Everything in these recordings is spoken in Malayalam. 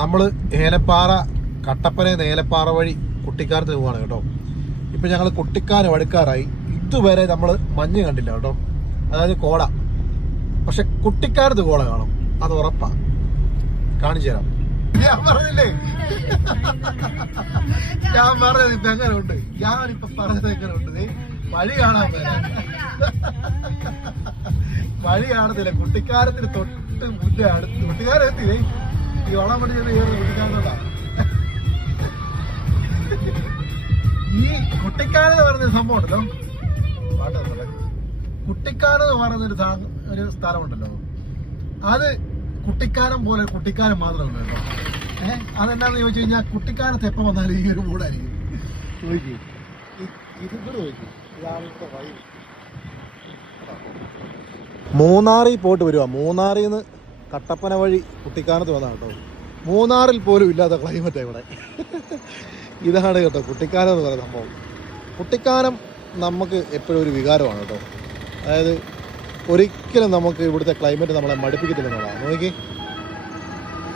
നമ്മൾ ഏലപ്പാറ കട്ടപ്പന ഏലപ്പാറ വഴി കുട്ടിക്കാനത്ത് പോവാണ് കേട്ടോ. ഇപ്പം ഞങ്ങൾ കുട്ടിക്കാനം അടുക്കാറായി. ഇതുവരെ നമ്മൾ മഞ്ഞ് കണ്ടില്ല കേട്ടോ, അതായത് കോട. പക്ഷെ കുട്ടിക്കാനത്ത് കോട കാണും, അത് ഉറപ്പാ. കാണിച്ചു തരാം. ഞാൻ പറഞ്ഞില്ലേ, ഞാൻ പറഞ്ഞത് ഇപ്പൊ എങ്ങനെ ഉണ്ട്, ഞാനിപ്പൊ പറഞ്ഞത് എങ്ങനെ ഉണ്ട്. വഴി കാണാൻ വഴി കാണത്തില്ല. കുട്ടിക്കാനത്തിന് തൊട്ട് മുന്നേ അടുത്ത് കുട്ടിക്കാനം എത്തില്ലേ, ഈ വളം പണി കുട്ടിക്കാനോടാ. ഈ കുട്ടിക്കാനം എന്ന് പറയുന്ന സംഭവം ഉണ്ടല്ലോ, കുട്ടിക്കാനം എന്ന് പറയുന്നൊരു സ്ഥലമുണ്ടല്ലോ, അത് കുട്ടിക്കാനം പോലെ കുട്ടിക്കാനം മാത്രമേ ഉള്ളൂ കേട്ടോ. അതെന്നാന്ന് ചോദിച്ചു കഴിഞ്ഞാൽ കുട്ടിക്കാനത്ത് എപ്പം വന്നാലും ഈ ഒരു മൂടായിരിക്കും. ചോദിക്കും ഇതിവിടെ ചോദിക്കും. മൂന്നാറിൽ പോയിട്ട് വരുവാ. മൂന്നാറിൽ നിന്ന് കട്ടപ്പന വഴി കുട്ടിക്കാനത്ത് വന്നതാണ് കേട്ടോ. മൂന്നാറിൽ പോലും ഇല്ലാത്ത ക്ലൈമറ്റാണ് ഇവിടെ. ഇതാണ് കേട്ടോ കുട്ടിക്കാനം എന്ന് പറയുന്ന സംഭവം. കുട്ടിക്കാനം നമുക്ക് എപ്പോഴും ഒരു വികാരമാണ് കേട്ടോ. അതായത് ഒരിക്കലും നമുക്ക് ഇവിടുത്തെ ക്ലൈമറ്റ് നമ്മളെ മടുപ്പിക്കത്തില്ലെന്നുള്ളതാണ്. നോക്കി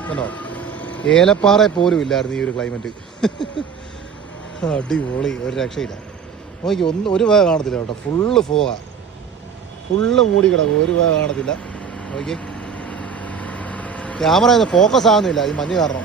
കണ്ടോ, ഏലപ്പാറ പോലും ഇല്ലായിരുന്നു ഈ ഒരു ക്ലൈമറ്റ്. അടിപൊളി, ഒരു രക്ഷയില്ല. നോക്കി ഒരു വക കാണത്തില്ല കേട്ടോ, ഫുള്ള് ഫോഗാ, ഫുള്ള് മൂടി കിടക്കും, ഒരു വക കാണത്തില്ല. നോക്കി ക്യാമറ ഫോക്കസ് ആകുന്നില്ല ഈ മഞ്ഞ് കാരണം.